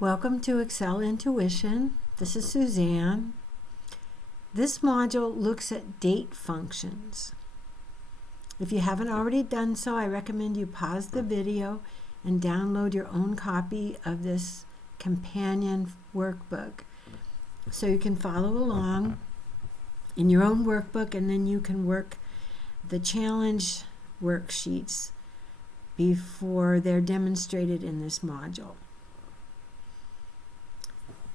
Welcome to Excel Intuition. This is Suzanne. This module looks at date functions. If you haven't already done so, I recommend you pause the video and download your own copy of this companion workbook so you can follow along in your own workbook, and then you can work the challenge worksheets before they're demonstrated in this module.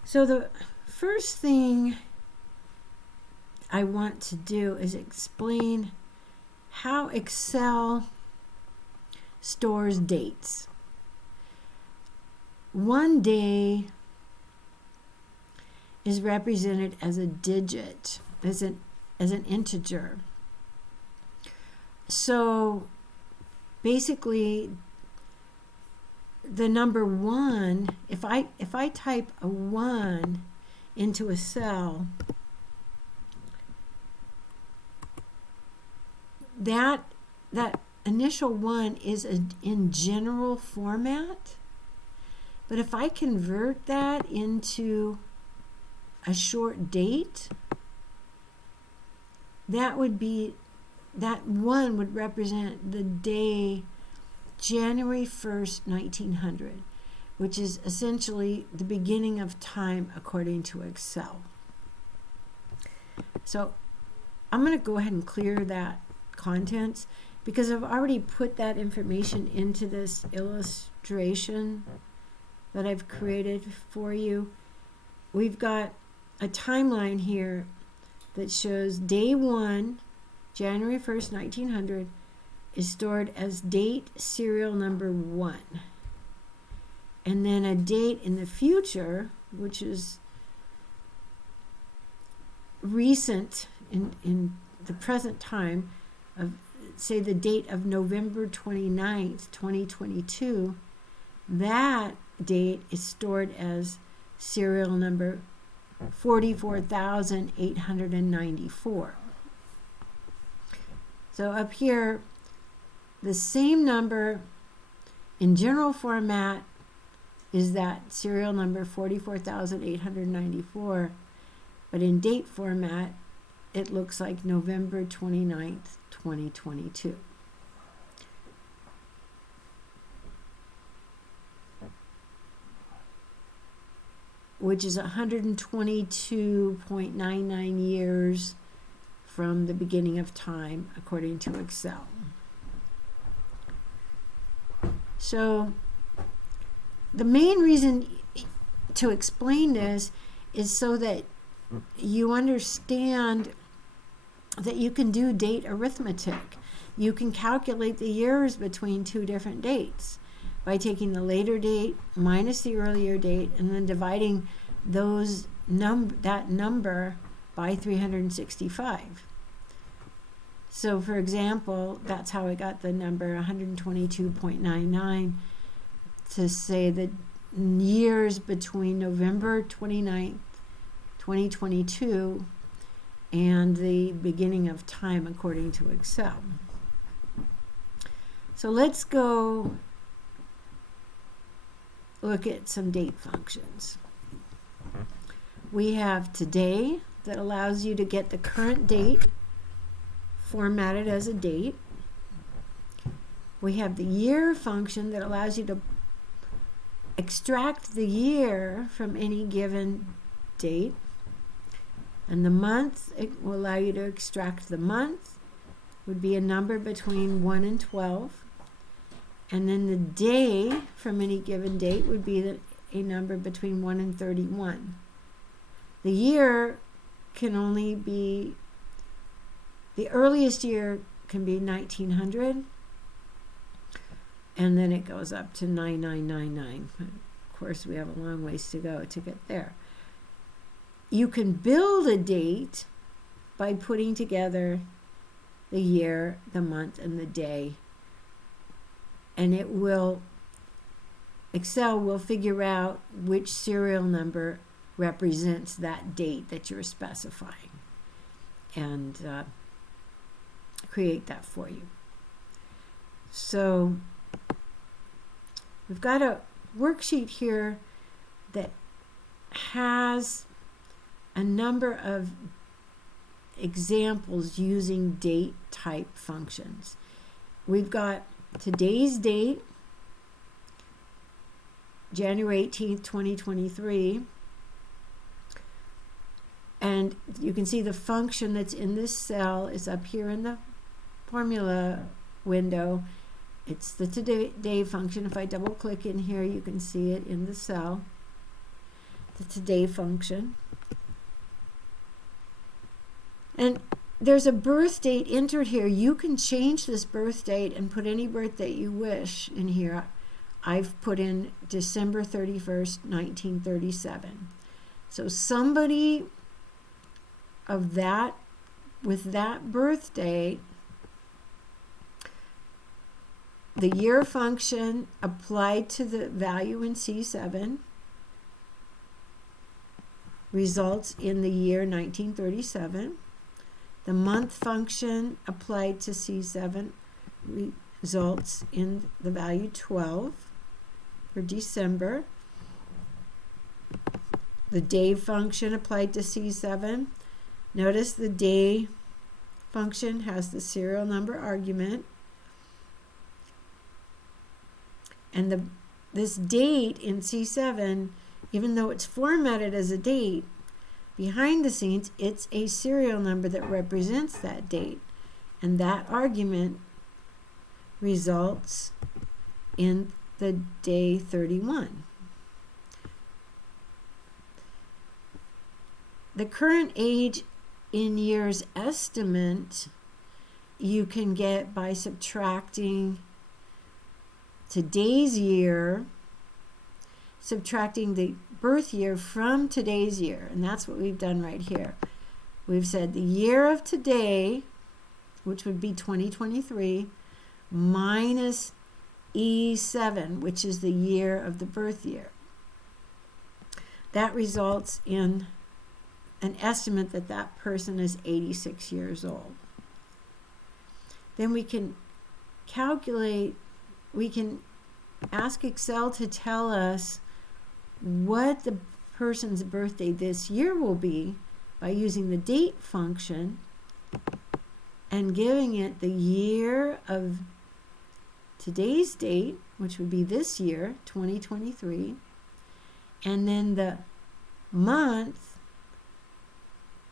So the first thing I want to do is explain how Excel stores dates. One day is represented as a digit, as an integer. So basically, the number 1, if I type a 1 into a cell, that initial 1 is in general format. But if I convert that into a short date, that 1 would represent the day January 1st, 1900, which is essentially the beginning of time according to Excel. So I'm going to go ahead and clear that contents because I've already put that information into this illustration that I've created for you. We've got a timeline here that shows day 1, January 1st, 1900, is stored as date serial number 1. And then a date in the future, which is recent in the present time, of say the date of November 29th, 2022, that date is stored as serial number 44,894. So up here, the same number in general format is that serial number 44,894, but in date format, it looks like November 29th, 2022. Which is 122.99 years from the beginning of time, according to Excel. So the main reason to explain this is so that you understand that you can do date arithmetic. You can calculate the years between two different dates by taking the later date minus the earlier date and then dividing that number by 365. So for example, that's how I got the number 122.99 to say the years between November 29th, 2022 and the beginning of time according to Excel. So let's go look at some date functions. We have today that allows you to get the current date formatted as a date. We have the year function that allows you to extract the year from any given date. And the month, it will allow you to extract the month, would be a number between 1 and 12. And then the day from any given date would be a number between 1 and 31. The year can only be, the earliest year can be 1900, and then it goes up to 9999. Of course, we have a long ways to go to get there. You can build a date by putting together the year, the month, and the day, and Excel will figure out which serial number represents that date that you're specifying and create that for you. So we've got a worksheet here that has a number of examples using date type functions. We've got today's date, January 18th, 2023. And you can see the function that's in this cell is up here in the formula window. It's the today function. If I double click in here, you can see it in the cell. The today function. And there's a birth date entered here. You can change this birth date and put any birth date you wish in here. I've put in December 31st, 1937. So somebody of that, with that birth date, the year function applied to the value in C7 results in the year 1937. The month function applied to C7 results in the value 12 for December. The day function applied to C7. Notice the day function has the serial number argument. And this date in C7, even though it's formatted as a date, behind the scenes, it's a serial number that represents that date. And that argument results in the day 31. The current age in years estimate you can get by subtracting today's year, subtracting the birth year from today's year. And that's what we've done right here. We've said the year of today, which would be 2023, minus E7, which is the year of the birth year. That results in an estimate that that person is 86 years old. Then we can calculate, we can ask Excel to tell us what the person's birthday this year will be by using the date function and giving it the year of today's date, which would be this year, 2023, and then the month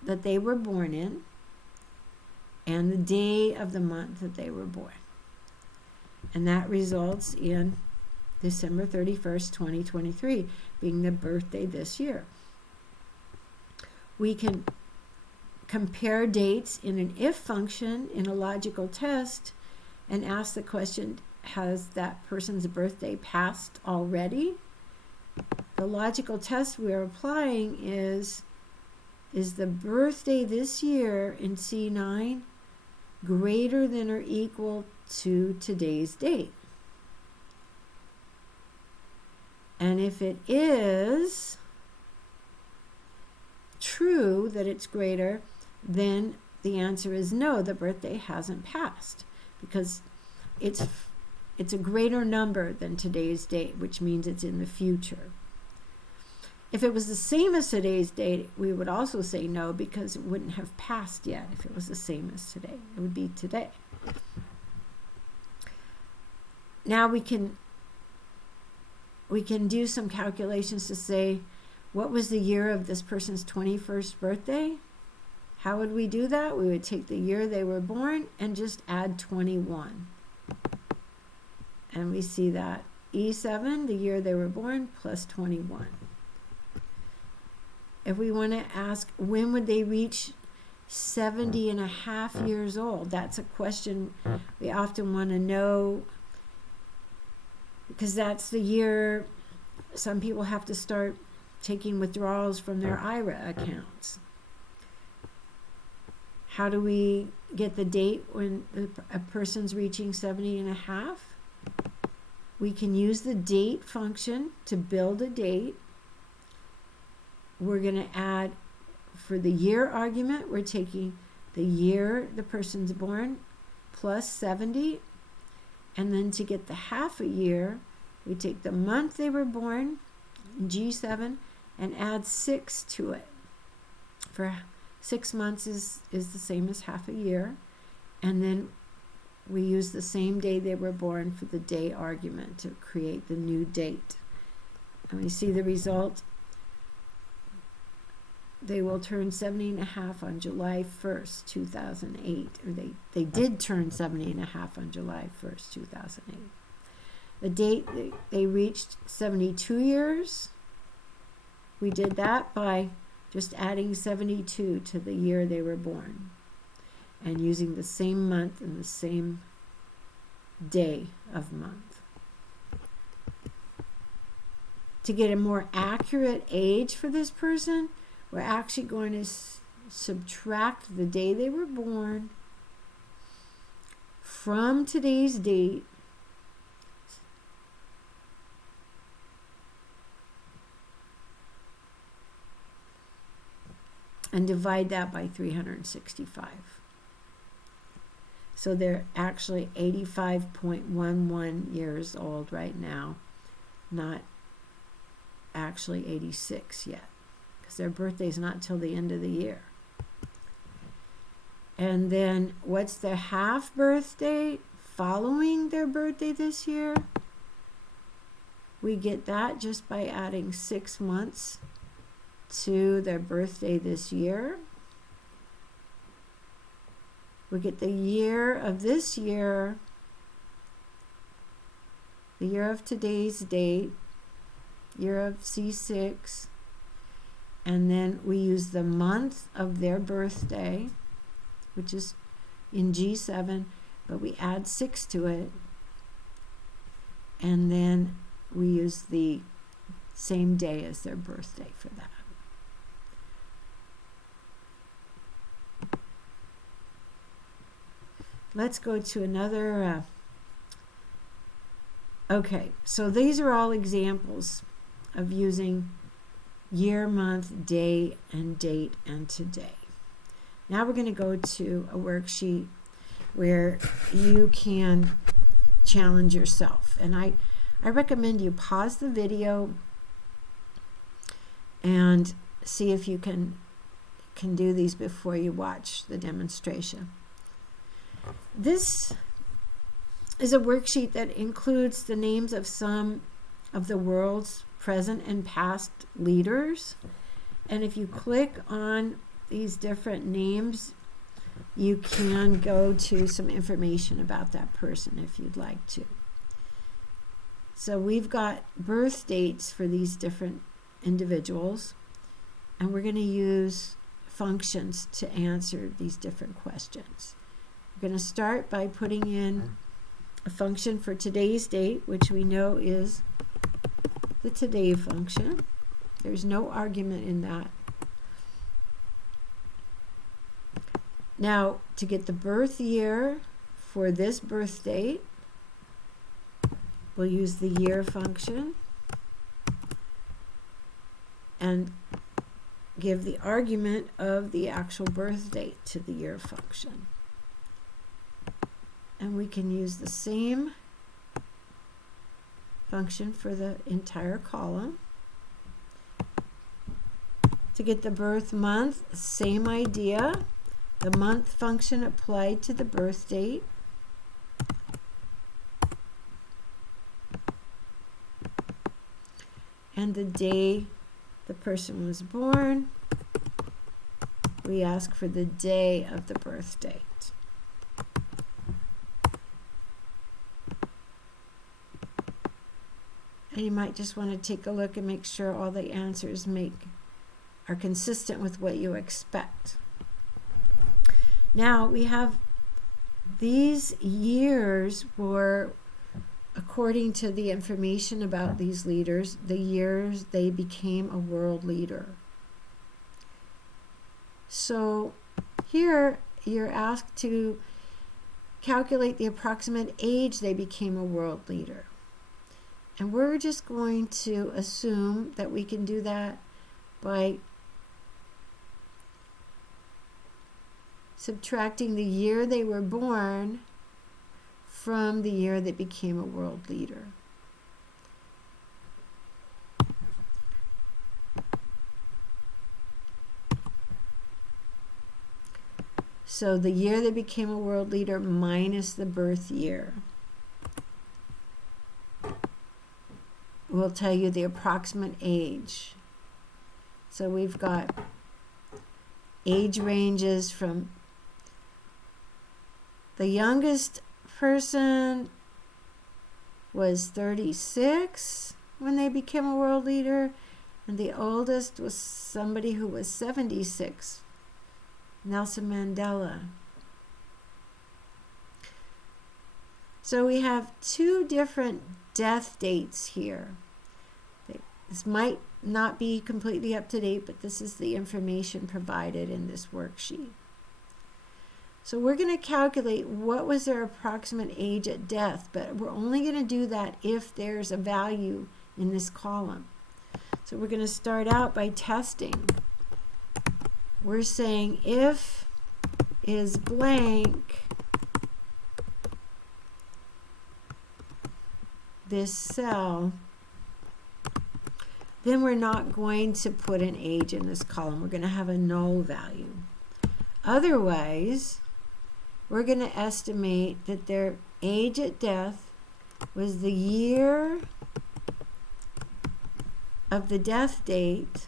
that they were born in and the day of the month that they were born. And that results in December 31st, 2023, being the birthday this year. We can compare dates in an if function in a logical test and ask the question, has that person's birthday passed already? The logical test we're applying is the birthday this year in C9 greater than or equal to today's date? And if it is true that it's greater, then the answer is no, the birthday hasn't passed, because it's a greater number than today's date, which means it's in the future. If it was the same as today's date, we would also say no, because it wouldn't have passed yet. If it was the same as today, it would be today. Now we can do some calculations to say, what was the year of this person's 21st birthday? How would we do that? We would take the year they were born and just add 21. And we see that E7, the year they were born, plus 21. If we want to ask, when would they reach 70 and a half years old? That's a question we often want to know, because that's the year some people have to start taking withdrawals from their IRA accounts. How do we get the date when a person's reaching 70 and a half? We can use the date function to build a date. We're going to add, for the year argument, we're taking the year the person's born plus 70. And then to get the half a year, we take the month they were born, in G7 and add 6 to it. For 6 months is the same as half a year. And then we use the same day they were born for the day argument to create the new date. And we see the result. They will turn 70 and a half on July 1st, 2008. Or they did turn 70 and a half on July 1st, 2008. The date they reached 72 years, we did that by just adding 72 to the year they were born and using the same month and the same day of month. To get a more accurate age for this person, we're actually going to subtract the day they were born from today's date and divide that by 365. So they're actually 85.11 years old right now, not actually 86 yet, because their birthday's not till the end of the year. And then what's their half birthday following their birthday this year? We get that just by adding 6 months to their birthday this year. We get the year of this year, the year of today's date, year of C6, and then we use the month of their birthday, which is in G7, but we add 6 to it, and then we use the same day as their birthday for that. Let's go to another. Okay, so these are all examples of using year, month, day, and date, and today. Now we're going to go to a worksheet where you can challenge yourself. And I recommend you pause the video and see if you can do these before you watch the demonstration. This is a worksheet that includes the names of some of the world's present and past leaders. And if you click on these different names, you can go to some information about that person if you'd like to. So we've got birth dates for these different individuals, and we're going to use functions to answer these different questions. We're going to start by putting in a function for today's date, which we know is the today function. There's no argument in that. Now, to get the birth year for this birth date, we'll use the year function and give the argument of the actual birth date to the year function. And we can use the same function for the entire column. To get the birth month, same idea. The month function applied to the birth date. And the day the person was born, we ask for the day of the birth date. And you might just want to take a look and make sure all the answers are consistent with what you expect. Now we have these years were, according to the information about these leaders, the years they became a world leader. So here you're asked to calculate the approximate age they became a world leader. And we're just going to assume that we can do that by subtracting the year they were born from the year they became a world leader. So the year they became a world leader minus the birth year will tell you the approximate age. So we've got age ranges from the youngest person was 36 when they became a world leader, and the oldest was somebody who was 76, Nelson Mandela. So we have two different death dates here. This might not be completely up to date, but this is the information provided in this worksheet. So we're going to calculate what was their approximate age at death, but we're only going to do that if there's a value in this column. So we're going to start out by testing. We're saying if is blank this cell, then we're not going to put an age in this column. We're going to have a null value. Otherwise, we're going to estimate that their age at death was the year of the death date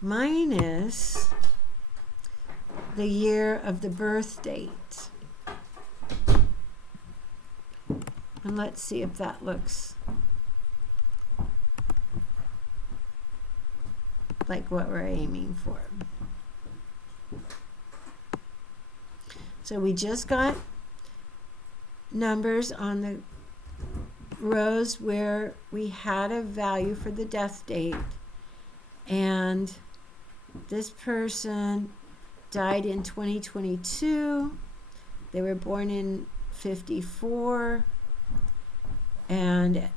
minus the year of the birth date. And let's see if that looks like what we're aiming for. So we just got numbers on the rows where we had a value for the death date, and this person died in 2022. They were born in 54 and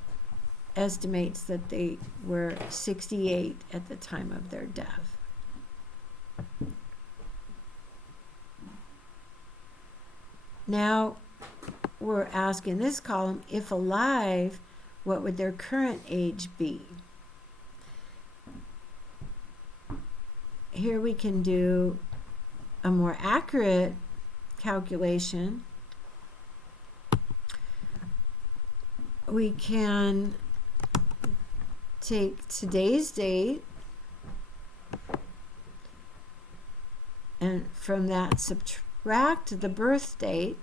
estimates that they were 68 at the time of their death. Now we're asking this column, if alive, what would their current age be? Here we can do a more accurate calculation. We can take today's date and from that subtract the birth date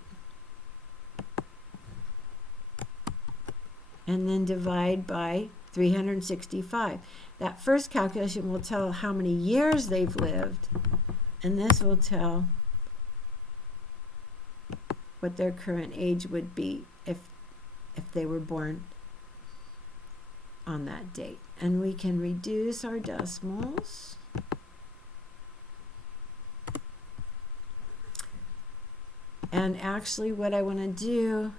and then divide by 365. That first calculation will tell how many years they've lived, and this will tell what their current age would be if they were born on that date. And we can reduce our decimals. And actually what I want to do,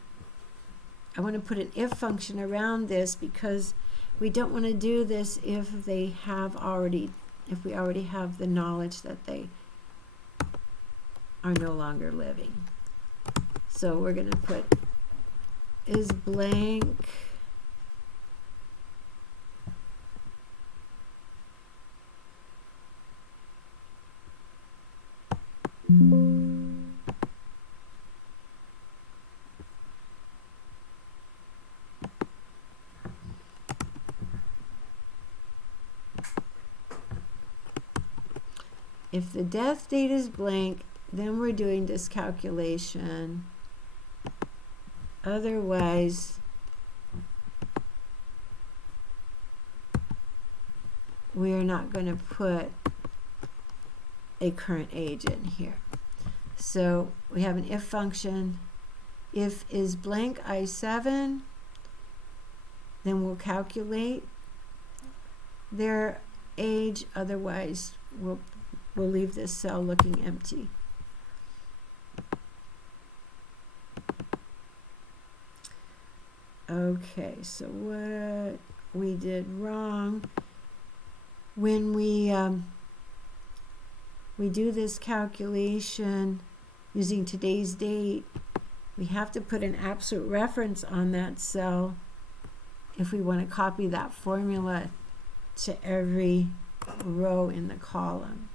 I want to put an if function around this, because we don't want to do this if we already have the knowledge that they are no longer living. So we're going to put is blank if the death date is blank, then we're doing this calculation. Otherwise, we are not going to put a current age in here. So we have an if function. If is blank I7, then we'll calculate their age. Otherwise, we'll leave this cell looking empty. Okay, so what we did wrong, when we do this calculation using today's date, we have to put an absolute reference on that cell if we want to copy that formula to every row in the column.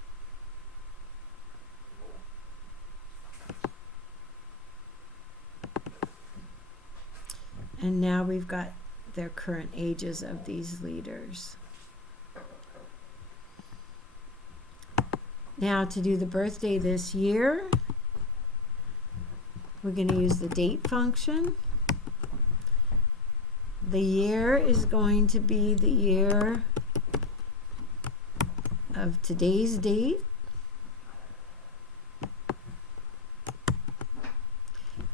And now we've got their current ages of these leaders. Now to do the birthday this year, we're going to use the date function. The year is going to be the year of today's date.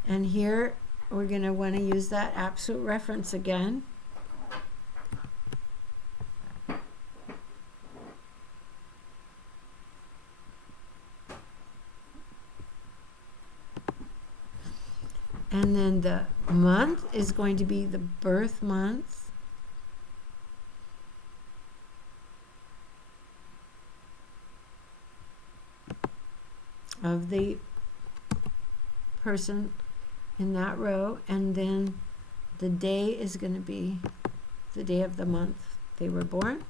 And here we're going to want to use that absolute reference again. And then the month is going to be the birth month. Of the person in that row, and then the day is going to be the day of the month they were born.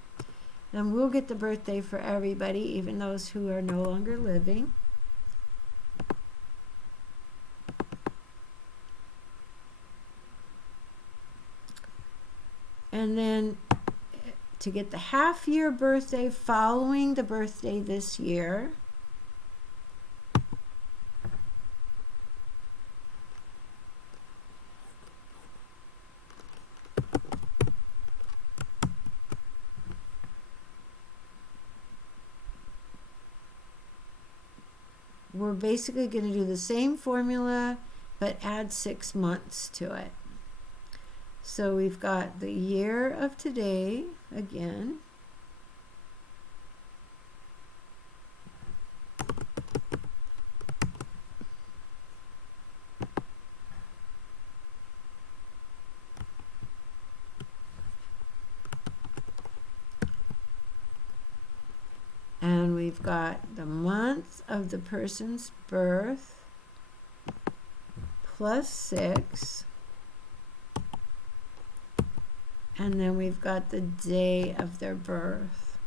And we'll get the birthday for everybody, even those who are no longer living. And then to get the half year birthday following the birthday this year, we're basically going to do the same formula but add 6 months to it. So we've got the year of today again. And we've got the month of the person's birth plus 6. And then we've got the day of their birth.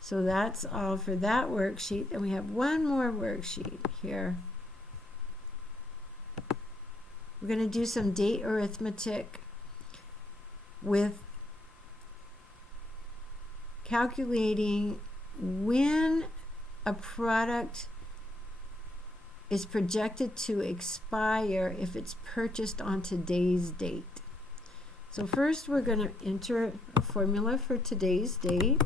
So that's all for that worksheet. And we have one more worksheet here. We're going to do some date arithmetic with calculating when a product is projected to expire if it's purchased on today's date. So first we're going to enter a formula for today's date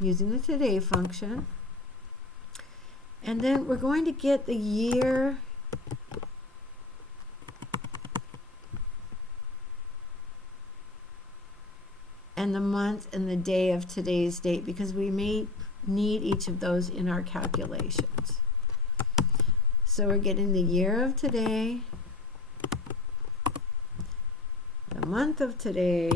using the today function. And then we're going to get the year and the month and the day of today's date, because we may need each of those in our calculations. So we're getting the year of today, the month of today,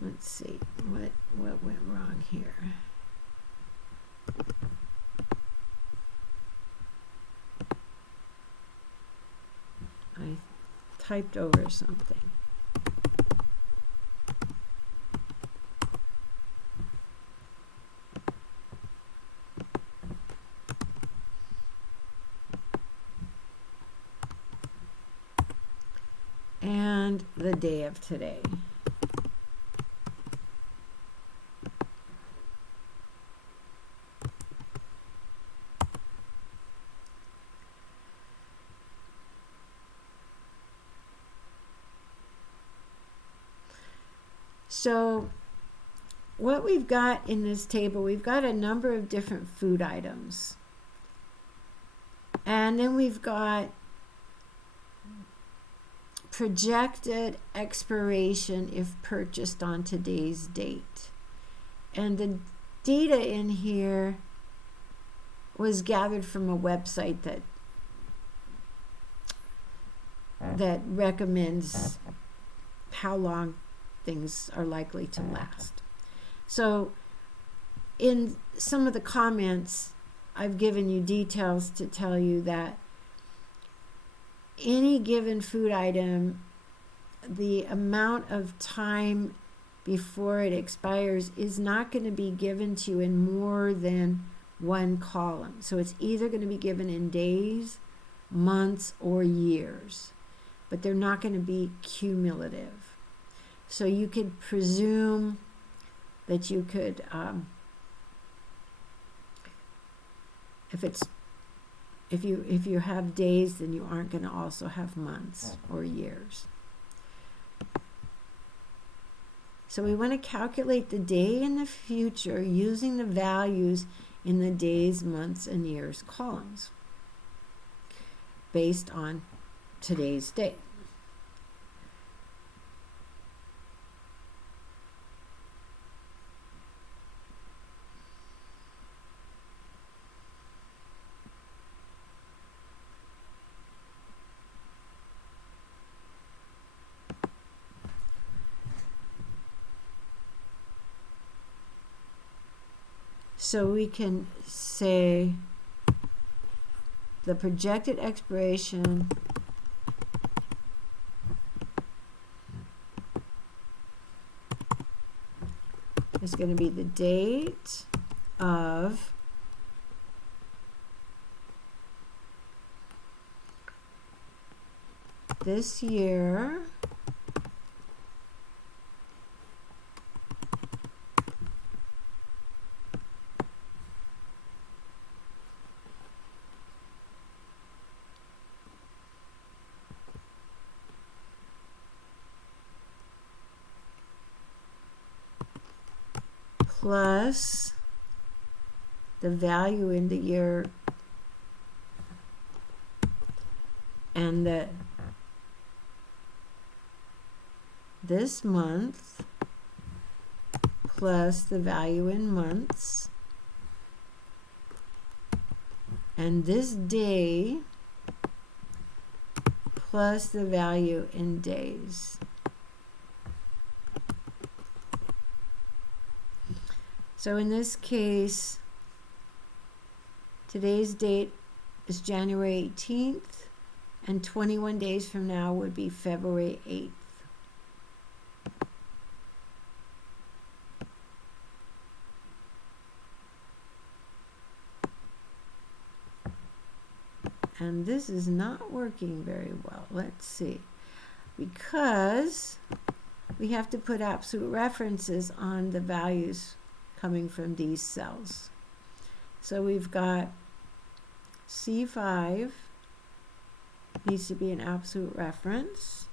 let's see what went wrong here. I typed over something. And the day of today. So what we've got in this table, we've got a number of different food items. And then we've got projected expiration if purchased on today's date. And the data in here was gathered from a website that recommends how long things are likely to last. So in some of the comments, I've given you details to tell you that any given food item, the amount of time before it expires is not going to be given to you in more than one column. So it's either going to be given in days, months, or years, but they're not going to be cumulative. So you could presume that you could, if you have days, then you aren't going to also have months or years. So we want to calculate the day in the future using the values in the days, months, and years columns based on today's date. So we can say the projected expiration is going to be the date of this year plus the value in the year and this month plus the value in months and this day plus the value in days. So in this case, today's date is January 18th, and 21 days from now would be February 8th. And this is not working very well. Let's see. Because we have to put absolute references on the values coming from these cells. So we've got C5 needs to be an absolute reference.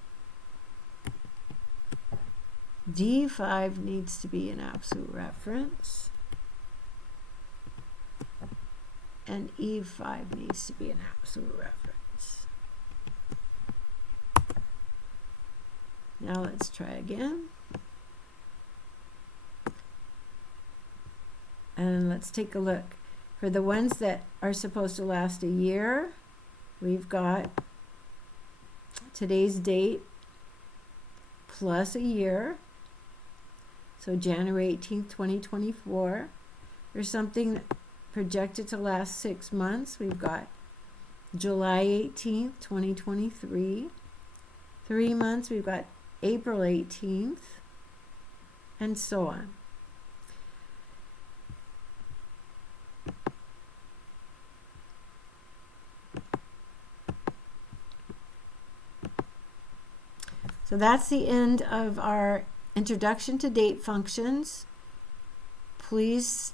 D5 needs to be an absolute reference. And E5 needs to be an absolute reference. Now let's try again. And let's take a look. For the ones that are supposed to last a year, we've got today's date plus a year. So January 18th, 2024. There's something projected to last 6 months. We've got July 18th, 2023. 3 months, we've got April 18th, and so on. So that's the end of our introduction to date functions. Please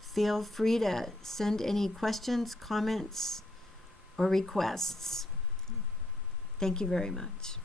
feel free to send any questions, comments, or requests. Thank you very much.